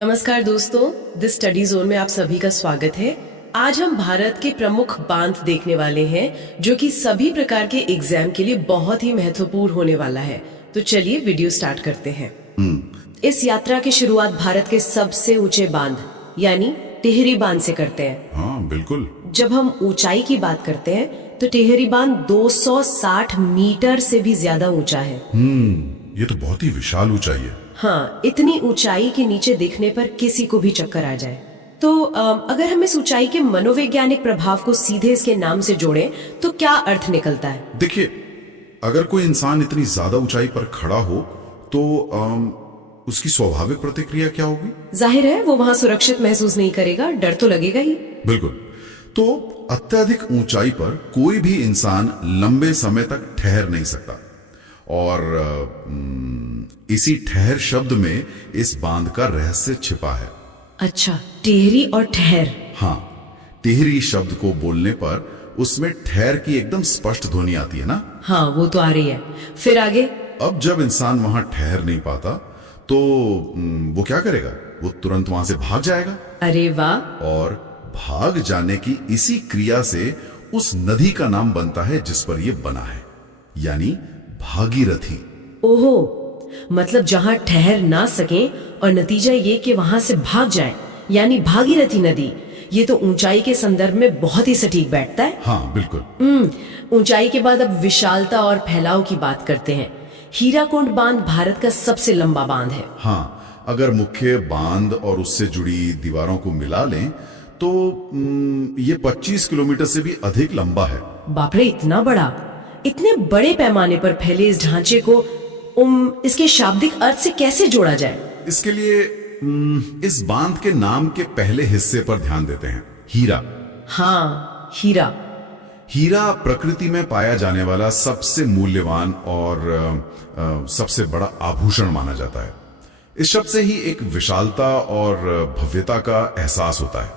नमस्कार दोस्तों, this study zone में आप सभी का स्वागत है। आज हम भारत के प्रमुख बांध देखने वाले हैं जो कि सभी प्रकार के एग्जाम के लिए बहुत ही महत्वपूर्ण होने वाला है। तो चलिए वीडियो स्टार्ट करते हैं। इस यात्रा की शुरुआत भारत के सबसे ऊंचे बांध यानी टिहरी बांध से करते हैं। हाँ बिल्कुल। जब हम ऊंचाई की बात करते हैं तो टिहरी बांध 260 मीटर से भी ज्यादा ऊंचा है। ये तो बहुत ही विशाल ऊंचाई है। हाँ, इतनी ऊंचाई के नीचे देखने पर किसी को भी चक्कर आ जाए। तो अगर हम इस ऊंचाई के मनोवैज्ञानिक प्रभाव को सीधे इसके नाम से जोड़ें तो क्या अर्थ निकलता है? देखिए, अगर कोई इंसान इतनी ज्यादा ऊंचाई पर खड़ा हो तो उसकी स्वाभाविक प्रतिक्रिया क्या होगी? जाहिर है वो वहाँ सुरक्षित महसूस नहीं करेगा, डर तो लगेगा ही। बिल्कुल। तो अत्यधिक ऊंचाई पर कोई भी इंसान लंबे समय तक ठहर नहीं सकता और इसी ठहर शब्द में इस बांध का रहस्य छिपा है। अच्छा, टिहरी और ठहर। हाँ, टिहरी शब्द को बोलने पर उसमें ठहर की एकदम स्पष्ट ध्वनि आती है ना? हाँ, वो तो आ रही है। फिर आगे? अब जब इंसान वहां ठहर नहीं पाता तो वो क्या करेगा? वो तुरंत वहां से भाग जाएगा। अरे वाह! और भाग जाने की इसी क्रिया से उस नदी का नाम बनता है जिस पर ये बना है, यानी भागीरथी। ओहो, मतलब जहाँ ठहर ना सके और नतीजा ये कि वहां से भाग जाए, यानी भागीरथी नदी। ये तो ऊंचाई के संदर्भ में बहुत ही सटीक बैठता है। हाँ बिल्कुल। ऊंचाई के बाद अब विशालता और फैलाव की बात करते हैं। हीराकुंड बांध भारत का सबसे लंबा बांध है। हाँ, अगर मुख्य बांध और उससे जुड़ी दीवारों को मिला लें तो ये 25 किलोमीटर से भी अधिक लंबा है। बाप रे, इतना बड़ा! इतने बड़े पैमाने पर फैले इस ढांचे को इसके शाब्दिक अर्थ से कैसे जोड़ा जाए? इसके लिए इस बांध के नाम के पहले हिस्से पर ध्यान देते हैं, हीरा। हाँ, हीरा। हीरा प्रकृति में पाया जाने वाला सबसे मूल्यवान और सबसे बड़ा आभूषण माना जाता है। इस शब्द से ही एक विशालता और भव्यता का एहसास होता है।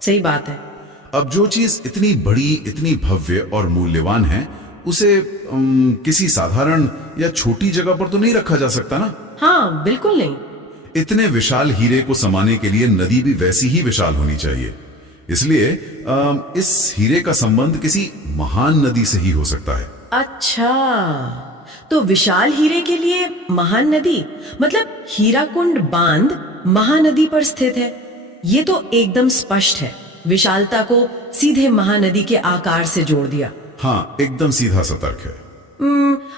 सही बात है। अब जो चीज इतनी बड़ी, इतनी भव्य और मूल्यवान है, उसे किसी साधारण या छोटी जगह पर तो नहीं रखा जा सकता ना? हाँ, बिल्कुल नहीं। इतने विशाल हीरे को समाने के लिए नदी भी वैसी ही विशाल होनी चाहिए। इसलिए इस हीरे का संबंध किसी महान नदी से ही हो सकता है। अच्छा, तो विशाल हीरे के लिए महान नदी, मतलब हीराकुंड बांध महानदी पर स्थित है। ये तो एकदम स्पष्ट है। विशालता को सीधे महानदी के आकार से जोड़ दिया। हाँ, एकदम सीधा सतर्क है।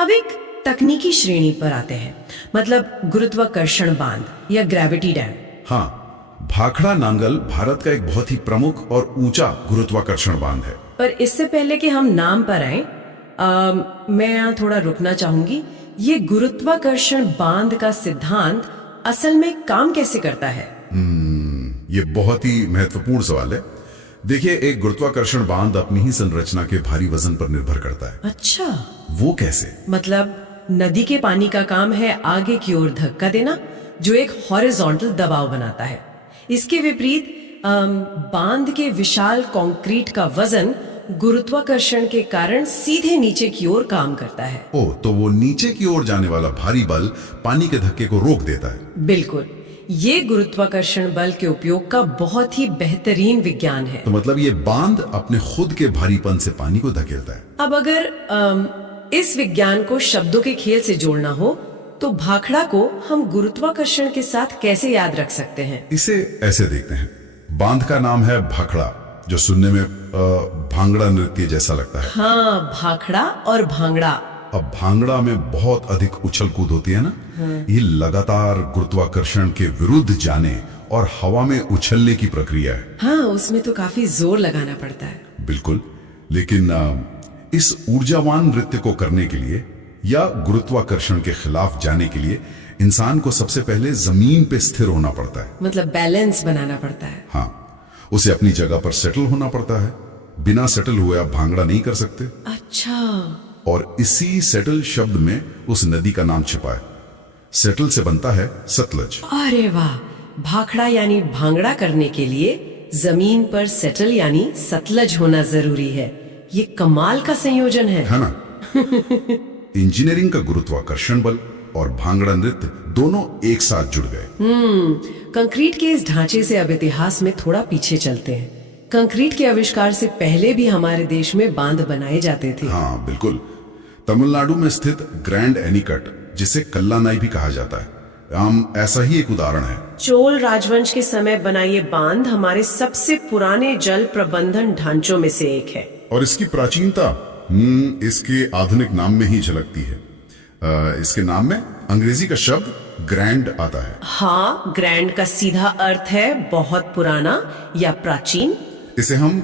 अब एक तकनीकी श्रेणी पर आते हैं, मतलब गुरुत्वाकर्षण बांध या ग्रेविटी डैम। हाँ, भाखड़ा नांगल भारत का एक बहुत ही प्रमुख और ऊंचा गुरुत्वाकर्षण बांध है। पर इससे पहले कि हम नाम पर आए, मैं यहाँ थोड़ा रुकना चाहूंगी। ये गुरुत्वाकर्षण बांध का सिद्धांत असल में काम कैसे करता है? ये बहुत ही महत्वपूर्ण सवाल है। देखिए, एक गुरुत्वाकर्षण बांध अपनी ही संरचना के भारी वजन पर निर्भर करता है। अच्छा, वो कैसे? मतलब नदी के पानी का काम है आगे की ओर धक्का देना, जो एक हॉरिजॉन्टल दबाव बनाता है। इसके विपरीत बांध के विशाल कंक्रीट का वजन गुरुत्वाकर्षण के कारण सीधे नीचे की ओर काम करता है। ओ, तो वो नीचे की ओर जाने वाला भारी बल पानी के धक्के को रोक देता है। बिल्कुल, ये गुरुत्वाकर्षण बल के उपयोग का बहुत ही बेहतरीन विज्ञान है। तो मतलब ये बांध अपने खुद के भारीपन से पानी को धकेलता है। अब अगर इस विज्ञान को शब्दों के खेल से जोड़ना हो तो भाखड़ा को हम गुरुत्वाकर्षण के साथ कैसे याद रख सकते हैं? इसे ऐसे देखते हैं, बांध का नाम है भाखड़ा, जो सुनने में भांगड़ा नृत्य जैसा लगता है। हाँ, भाखड़ा और भांगड़ा। अब भांगड़ा में बहुत अधिक उछल कूद होती है ना? ये लगातार गुरुत्वाकर्षण के विरुद्ध जाने और हवा में उछलने की प्रक्रिया है। हाँ, उसमें तो काफी जोर लगाना पड़ता है। बिल्कुल, लेकिन इस ऊर्जावान नृत्य को करने के लिए या गुरुत्वाकर्षण के खिलाफ जाने के लिए इंसान को सबसे पहले जमीन पे स्थिर होना पड़ता है। मतलब बैलेंस बनाना पड़ता है। हाँ, उसे अपनी जगह पर सेटल होना पड़ता है। बिना सेटल हुए आप भांगड़ा नहीं कर सकते। अच्छा, और इसी सेटल शब्द में उस नदी का नाम छिपा है। सेटल से बनता है सतलज। अरे वाह! भाखड़ा यानी भांगड़ा करने के लिए जमीन पर सेटल यानी सतलज होना जरूरी है। ये कमाल का संयोजन है ना? इंजीनियरिंग का गुरुत्वाकर्षण बल और भांगड़ा नृत्य दोनों एक साथ जुड़ गए। कंक्रीट के इस ढांचे से अब इतिहास में थोड़ा पीछे चलते हैं। कंक्रीट के आविष्कार से पहले भी हमारे देश में बांध बनाए जाते थे। हाँ बिल्कुल। तमिलनाडु में स्थित ग्रैंड एनीकट, जिसे कल्लानाई भी कहा जाता है, ऐसा ही एक उदाहरण है। चोल राजवंश के समय बना ये बांध हमारे सबसे पुराने जल प्रबंधन ढांचों में से एक है। और इसकी प्राचीनता इसके आधुनिक नाम में ही झलकती है। इसके नाम में अंग्रेजी का शब्द ग्रैंड आता है। हाँ, ग्रैंड का सीधा अर्थ है बहुत पुराना या प्राचीन। इसे हम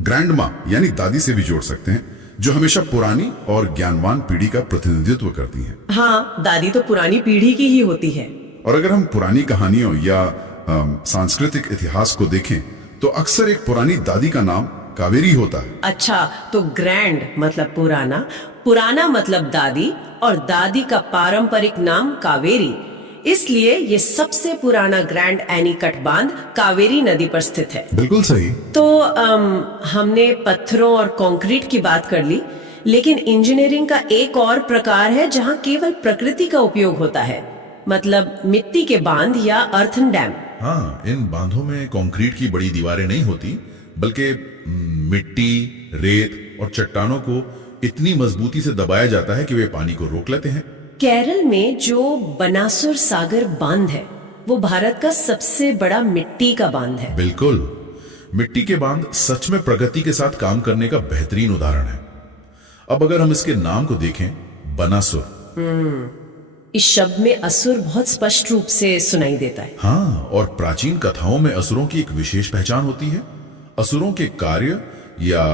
ग्रैंडमा यानी दादी से भी जोड़ सकते हैं, जो हमेशा पुरानी और ज्ञानवान पीढ़ी का प्रतिनिधित्व करती हैं। हाँ, दादी तो पुरानी पीढ़ी की ही होती है। और अगर हम पुरानी कहानियों या सांस्कृतिक इतिहास को देखें तो अक्सर एक पुरानी दादी का नाम कावेरी होता है। अच्छा, तो ग्रैंड मतलब पुराना, पुराना मतलब दादी, और दादी का पारंपरिक नाम कावेरी। इसलिए ये सबसे पुराना ग्रैंड एनीकट बांध कावेरी नदी पर स्थित है। बिल्कुल सही। तो हमने पत्थरों और कंक्रीट की बात कर ली, लेकिन इंजीनियरिंग का एक और प्रकार है जहाँ केवल प्रकृति का उपयोग होता है, मतलब मिट्टी के बांध या अर्थन डैम। हाँ, इन बांधों में कंक्रीट की बड़ी दीवारें नहीं होती, बल्कि मिट्टी, रेत और चट्टानों को इतनी मजबूती से दबाया जाता है कि वे पानी को रोक लेते हैं। केरल में जो बनासुर सागर बांध है, वो भारत का सबसे बड़ा मिट्टी का बांध है। बिल्कुल, मिट्टी के बांध सच में प्रगति के साथ काम करने का बेहतरीन उदाहरण है। अब अगर हम इसके नाम को देखें, बनासुर, इस शब्द में असुर बहुत स्पष्ट रूप से सुनाई देता है। हाँ, और प्राचीन कथाओं में असुरों की एक विशेष पहचान होती है। असुरों के कार्य या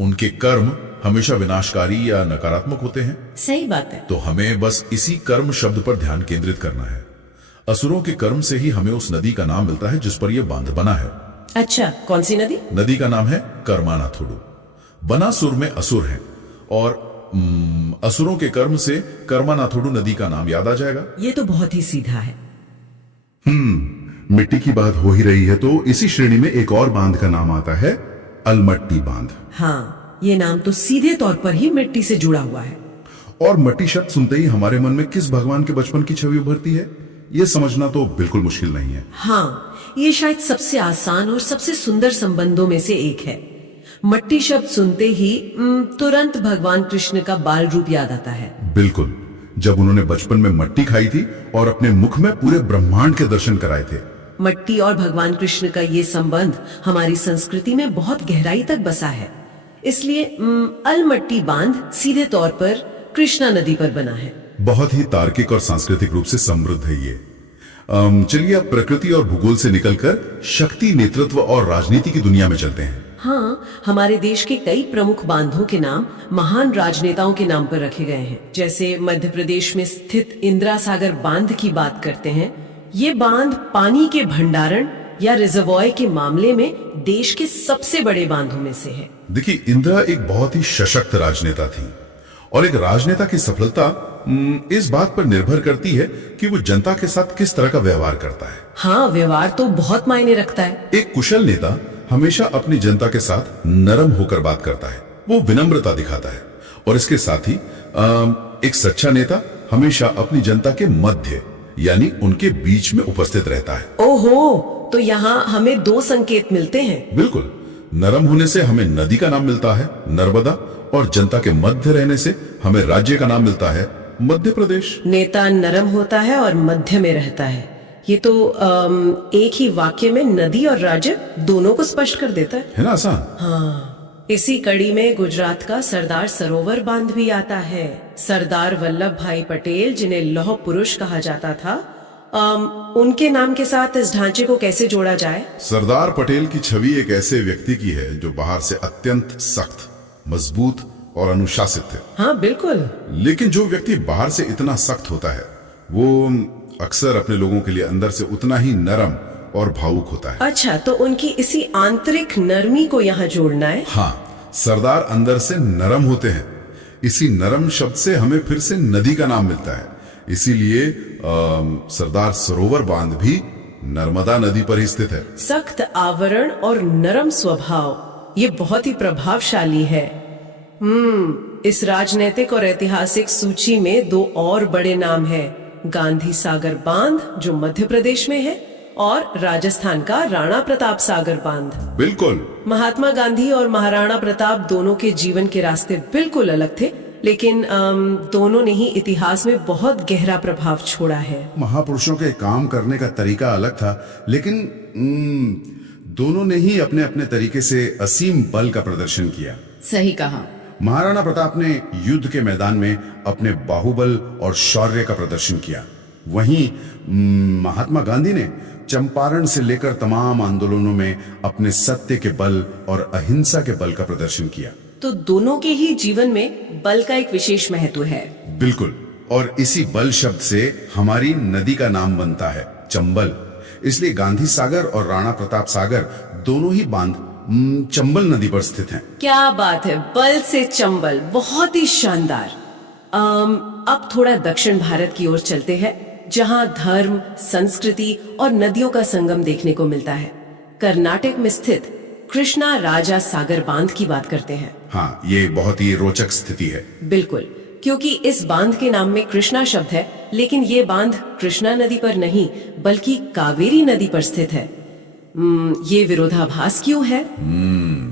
उनके कर्म हमेशा विनाशकारी या नकारात्मक होते हैं। सही बात है। तो हमें बस इसी कर्म शब्द पर ध्यान केंद्रित करना है। असुरों के कर्म से ही हमें उस नदी का नाम मिलता है जिस पर यह बांध बना है। अच्छा, कौन सी नदी? नदी का नाम है कर्मानाथोडु। बनासुर में असुर हैं और असुरों के कर्म से कर्मानाथोडु नदी का नाम याद आ जाएगा। ये तो बहुत ही सीधा है। मिट्टी की बात हो ही रही है तो इसी श्रेणी में एक और बांध का नाम आता है अलमट्टी बांध। हाँ, ये नाम तो सीधे तौर पर ही मिट्टी से जुड़ा हुआ है। और मट्टी शब्द सुनते ही हमारे मन में किस भगवान के बचपन की छवि उभरती है, ये समझना तो बिल्कुल मुश्किल नहीं है। हाँ, ये शायद सबसे आसान और सबसे सुंदर संबंधों में से एक है। मट्टी शब्द सुनते ही तुरंत भगवान कृष्ण का बाल रूप याद आता है। बिल्कुल, जब उन्होंने बचपन में मट्टी खाई थी और अपने मुख में पूरे ब्रह्मांड के दर्शन कराए थे। मट्टी और भगवान कृष्ण का ये संबंध हमारी संस्कृति में बहुत गहराई तक बसा है। इसलिए अलमट्टी बांध सीधे तौर पर कृष्णा नदी पर बना है। बहुत ही तार्किक और सांस्कृतिक रूप से समृद्ध है ये। चलिए अब प्रकृति और भूगोल से निकलकर शक्ति, नेतृत्व और राजनीति की दुनिया में चलते हैं। हाँ, हमारे देश के कई प्रमुख बांधों के नाम महान राजनेताओं के नाम पर रखे गए हैं। जैसे मध्य प्रदेश में स्थित इंदिरा सागर बांध की बात करते हैं। ये बांध पानी के भंडारण या रिजर्वॉयर के मामले में देश के सबसे बड़े बांधों में से है। देखिए, इंदिरा एक बहुत ही सशक्त राजनेता थी और एक राजनेता की सफलता इस बात पर निर्भर करती है कि वो जनता के साथ किस तरह का व्यवहार करता है। हाँ, व्यवहार तो बहुत मायने रखता है। एक कुशल नेता हमेशा अपनी जनता के साथ नरम होकर बात करता है, वो विनम्रता दिखाता है। और इसके साथ ही एक सच्चा नेता हमेशा अपनी जनता के मध्य यानी उनके बीच में उपस्थित रहता है। ओहो, तो यहाँ हमें दो संकेत मिलते हैं। बिल्कुल, नरम होने से हमें नदी का नाम मिलता है नर्मदा, और जनता के मध्य रहने से हमें राज्य का नाम मिलता है मध्य प्रदेश। नेता नरम होता है और मध्य में रहता है। ये तो एक ही वाक्य में नदी और राज्य दोनों को स्पष्ट कर देता है ना आसान? हाँ, इसी कड़ी में गुजरात का सरदार सरोवर बांध भी आता है। सरदार वल्लभ भाई पटेल, जिन्हें लौह पुरुष कहा जाता था, उनके नाम के साथ इस ढांचे को कैसे जोड़ा जाए? सरदार पटेल की छवि एक ऐसे व्यक्ति की है जो बाहर से अत्यंत सख्त, मजबूत और अनुशासित थे। हाँ बिल्कुल। लेकिन जो व्यक्ति बाहर से इतना सख्त होता है वो अक्सर अपने लोगों के लिए अंदर से उतना ही नरम और भावुक होता है। अच्छा, तो उनकी इसी आंतरिक नरमी को यहाँ जोड़ना है। हाँ, सरदार अंदर से नरम होते हैं। इसी नरम शब्द से हमें फिर से नदी का नाम मिलता है। इसीलिए सरदार सरोवर बांध भी नर्मदा नदी पर ही स्थित है। सख्त आवरण और नरम स्वभाव, ये बहुत ही प्रभावशाली है। इस राजनीतिक और ऐतिहासिक सूची में दो और बड़े नाम हैं, गांधी सागर बांध जो मध्य प्रदेश में है और राजस्थान का राणा प्रताप सागर बांध। बिल्कुल। महात्मा गांधी और महाराणा प्रताप दोनों के जीवन के रास्ते बिल्कुल अलग थे, लेकिन दोनों ने ही इतिहास में बहुत गहरा प्रभाव छोड़ा है। महापुरुषों के काम करने का तरीका अलग था, लेकिन दोनों ने ही अपने अपने तरीके से असीम बल का प्रदर्शन किया। सही कहा। महाराणा प्रताप ने युद्ध के मैदान में अपने बाहुबल और शौर्य का प्रदर्शन किया। वहीं महात्मा गांधी ने चंपारण से लेकर तमाम आंदोलनों में अपने सत्य के बल और अहिंसा के बल का प्रदर्शन किया। तो दोनों के ही जीवन में बल का एक विशेष महत्व है। बिल्कुल। और इसी बल शब्द से हमारी नदी का नाम बनता है चंबल। इसलिए गांधी सागर और राणा प्रताप सागर दोनों ही बांध चंबल नदी पर स्थित हैं। क्या बात है, बल से चंबल, बहुत ही शानदार। अब थोड़ा दक्षिण भारत की ओर चलते हैं, जहाँ धर्म, संस्कृति और नदियों का संगम देखने को मिलता है। कर्नाटक में स्थित कृष्णा राजा सागर बांध की बात करते हैं। हाँ, ये बहुत ही रोचक स्थिति है। बिल्कुल, क्योंकि इस बांध के नाम में कृष्णा शब्द है, लेकिन ये बांध कृष्णा नदी पर नहीं बल्कि कावेरी नदी पर स्थित है। ये विरोधाभास क्यों है?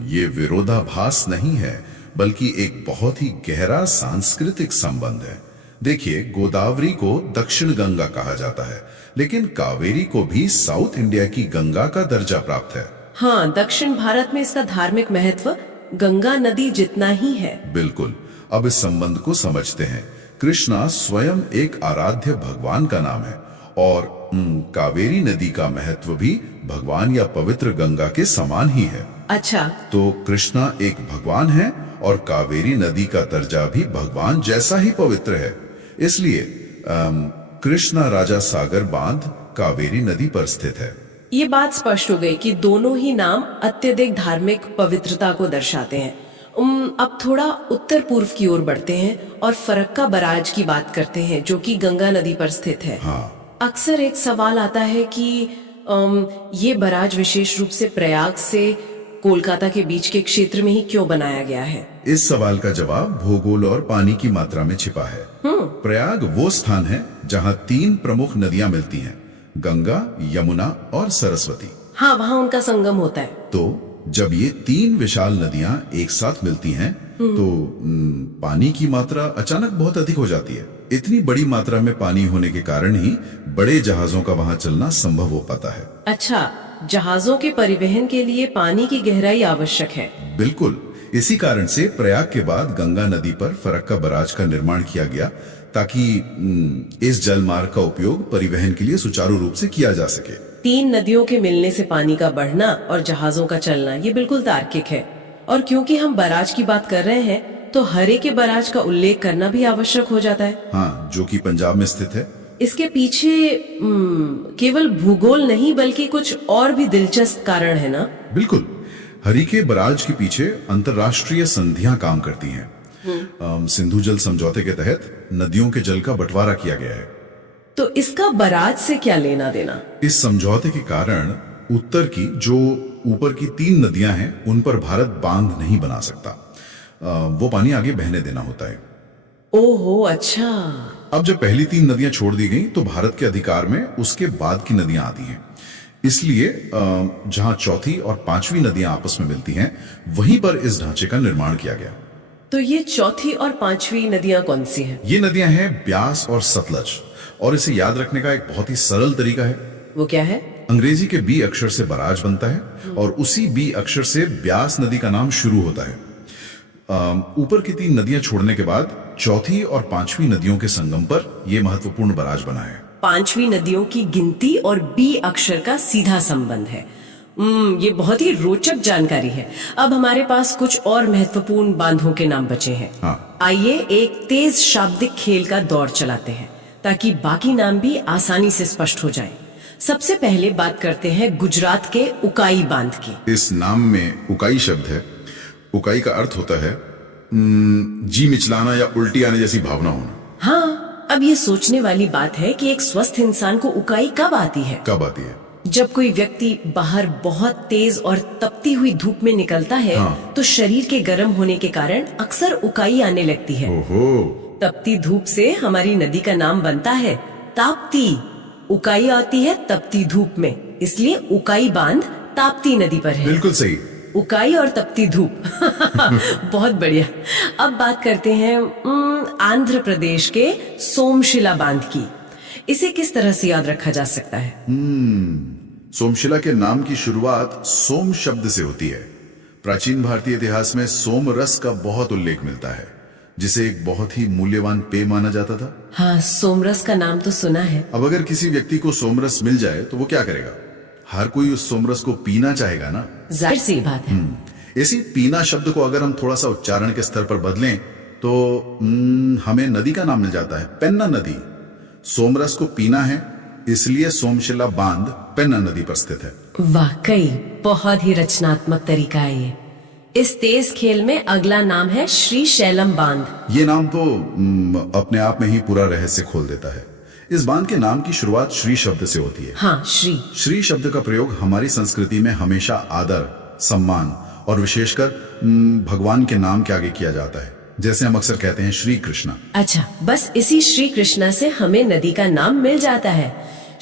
ये विरोधाभास नहीं है, बल्कि एक बहुत ही गहरा सांस्कृतिक संबंध है। देखिए, गोदावरी को दक्षिण गंगा कहा जाता है, लेकिन कावेरी को भी साउथ इंडिया की गंगा का दर्जा प्राप्त है। हाँ, दक्षिण भारत में इसका धार्मिक महत्व गंगा नदी जितना ही है। बिल्कुल। अब इस संबंध को समझते हैं। कृष्णा स्वयं एक आराध्य भगवान का नाम है और कावेरी नदी का महत्व भी भगवान या पवित्र गंगा के समान ही है। अच्छा, तो कृष्णा एक भगवान है और कावेरी नदी का दर्जा भी भगवान जैसा ही पवित्र है। इसलिए कृष्णा राजा सागर बांध कावेरी नदी पर स्थित है। ये बात स्पष्ट हो गई कि दोनों ही नाम अत्यधिक धार्मिक पवित्रता को दर्शाते हैं। अब थोड़ा उत्तर पूर्व की ओर बढ़ते हैं और फरक्का बराज की बात करते हैं, जो कि गंगा नदी पर स्थित है। हाँ। अक्सर एक सवाल आता है कि ये बराज विशेष रूप से प्रयाग से कोलकाता के बीच के क्षेत्र में ही क्यों बनाया गया है? इस सवाल का जवाब भूगोल और पानी की मात्रा में छिपा है। प्रयाग वो स्थान है जहाँ 3 प्रमुख नदियां मिलती हैं, गंगा, यमुना और सरस्वती। हाँ, वहाँ उनका संगम होता है। तो जब ये 3 विशाल नदियां एक साथ मिलती हैं, तो पानी की मात्रा अचानक बहुत अधिक हो जाती है। इतनी बड़ी मात्रा में पानी होने के कारण ही बड़े जहाजों का वहां चलना संभव हो पाता है। अच्छा, जहाजों के परिवहन के लिए पानी की गहराई आवश्यक है। बिल्कुल। इसी कारण से प्रयाग के बाद गंगा नदी पर फरक्का बराज का निर्माण किया गया, ताकि इस जल मार्ग का उपयोग परिवहन के लिए सुचारू रूप से किया जा सके। 3 नदियों के मिलने से पानी का बढ़ना और जहाजों का चलना, ये बिल्कुल तार्किक है। और क्योंकि हम बराज की बात कर रहे हैं, तो हरे के बराज का उल्लेख करना भी आवश्यक हो जाता है। हाँ, जो कि पंजाब में स्थित है। इसके पीछे केवल भूगोल नहीं बल्कि कुछ और भी दिलचस्प कारण है ना? बिल्कुल। हरिके बराज के पीछे अंतर्राष्ट्रीय संधियां काम करती हैं। सिंधु जल समझौते के तहत नदियों के जल का बंटवारा किया गया है। तो इसका बराज से क्या लेना देना? इस समझौते के कारण उत्तर की जो ऊपर की 3 नदियां हैं, उन पर भारत बांध नहीं बना सकता। वो पानी आगे बहने देना होता है। ओहो, अच्छा। अब जब पहली 3 नदियां छोड़ दी गई, तो भारत के अधिकार में उसके बाद की नदियां आती हैं। इसलिए जहां चौथी और 5वीं नदियां आपस में मिलती हैं, वहीं पर इस ढांचे का निर्माण किया गया। तो ये चौथी और 5वीं नदियां कौन सी हैं? ये नदियां हैं ब्यास और सतलज, और इसे याद रखने का एक बहुत ही सरल तरीका है। वो क्या है? अंग्रेजी के बी अक्षर से बराज बनता है और उसी बी अक्षर से ब्यास नदी का नाम शुरू होता है। ऊपर की 3 नदियां छोड़ने के बाद चौथी और 5वीं नदियों के संगम पर यह महत्वपूर्ण बराज बना है। 5वीं नदियों की गिनती और बी अक्षर का सीधा संबंध है। ये बहुत ही रोचक जानकारी है। अब हमारे पास कुछ और महत्वपूर्ण बांधों के नाम बचे हैं। हाँ। आइए एक तेज शाब्दिक खेल का दौर चलाते हैं, ताकि बाकी नाम भी आसानी से स्पष्ट हो जाएं। सबसे पहले बात करते हैं गुजरात के उकाई बांध की। इस नाम में उकाई शब्द है। उकाई का अर्थ होता है जी मिचलाना या उल्टी आने जैसी भावना होना। हाँ, अब ये सोचने वाली बात है कि एक स्वस्थ इंसान को उकाई कब आती है? कब आती है? जब कोई व्यक्ति बाहर बहुत तेज और तपती हुई धूप में निकलता है, हाँ। तो शरीर के गर्म होने के कारण अक्सर उकाई आने लगती है। ओहो। तपती धूप से हमारी नदी का नाम बनता है ताप्ती। उकाई आती है तपती धूप में, इसलिए उकाई बांध ताप्ती नदी पर है। बिल्कुल सही। उकाई और तपती धूप बहुत बढ़िया। अब बात करते हैं आंध्र प्रदेश के सोमशिला बांध की। इसे किस तरह से याद रखा जा सकता है? सोमशिला के नाम की शुरुआत सोम शब्द से होती है। प्राचीन भारतीय इतिहास में सोम रस का बहुत उल्लेख मिलता है, जिसे एक बहुत ही मूल्यवान पेय माना जाता था। हाँ, सोमरस का नाम तो सुना है। अब अगर किसी व्यक्ति को सोमरस मिल जाए तो वो क्या करेगा? हर कोई उस सोमरस को पीना चाहेगा ना। जाहिर सी बात है। इसी पीना शब्द को अगर हम थोड़ा सा उच्चारण के स्तर पर बदलें तो हमें नदी का नाम मिल जाता है, पेन्ना नदी। सोमरस को पीना है, इसलिए सोमशिला बांध पेन्ना नदी पर स्थित है। वाकई बहुत ही रचनात्मक तरीका है ये। इस तेज खेल में अगला नाम है श्री शैलम बांध। ये नाम तो अपने आप में ही पूरा रहस्य खोल देता है। इस बांध के नाम की शुरुआत श्री शब्द से होती है। हाँ, श्री। श्री शब्द का प्रयोग हमारी संस्कृति में हमेशा आदर, सम्मान और विशेषकर भगवान के नाम के आगे किया जाता है। जैसे हम अक्सर कहते हैं श्री कृष्णा। अच्छा, बस इसी श्री कृष्णा से हमें नदी का नाम मिल जाता है।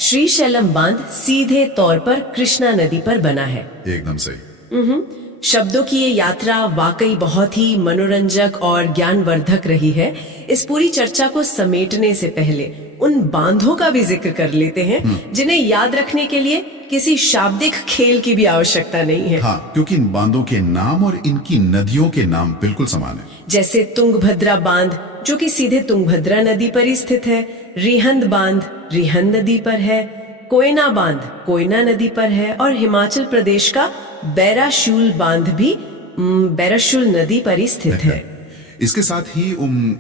श्री शैलम बांध सीधे तौर पर कृष्णा नदी पर बना है। एकदम सही। शब्दों की ये यात्रा वाकई बहुत ही मनोरंजक और ज्ञानवर्धक रही है। इस पूरी चर्चा को समेटने से पहले उन बांधों का भी जिक्र कर लेते हैं जिन्हें याद रखने के लिए किसी शाब्दिक खेल की भी आवश्यकता नहीं है। हाँ, क्योंकि इन बांधों के नाम और इनकी नदियों के नाम बिल्कुल समान है। जैसे तुंगभद्रा बांध, जो कि सीधे तुंगभद्रा नदी पर ही स्थित है। रिहंद बांध रिहंद नदी पर है। कोयना बांध कोयना नदी पर है। और हिमाचल प्रदेश का बैराशूल बांध भी बैराशूल नदी पर ही स्थित है। इसके साथ ही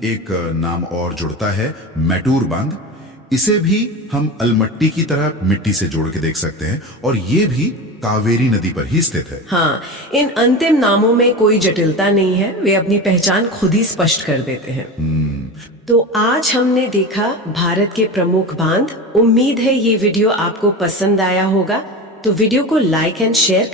एक नाम और जुड़ता है, मैटूर बांध। इसे भी हम अलमट्टी की तरह मिट्टी से जोड़ के देख सकते हैं और ये भी कावेरी नदी पर ही स्थित है। हाँ, इन अंतिम नामों में कोई जटिलता नहीं है, वे अपनी पहचान खुद ही स्पष्ट कर देते हैं। तो आज हमने देखा भारत के प्रमुख बांध। उम्मीद है ये वीडियो आपको पसंद आया होगा, तो वीडियो को लाइक एंड शेयर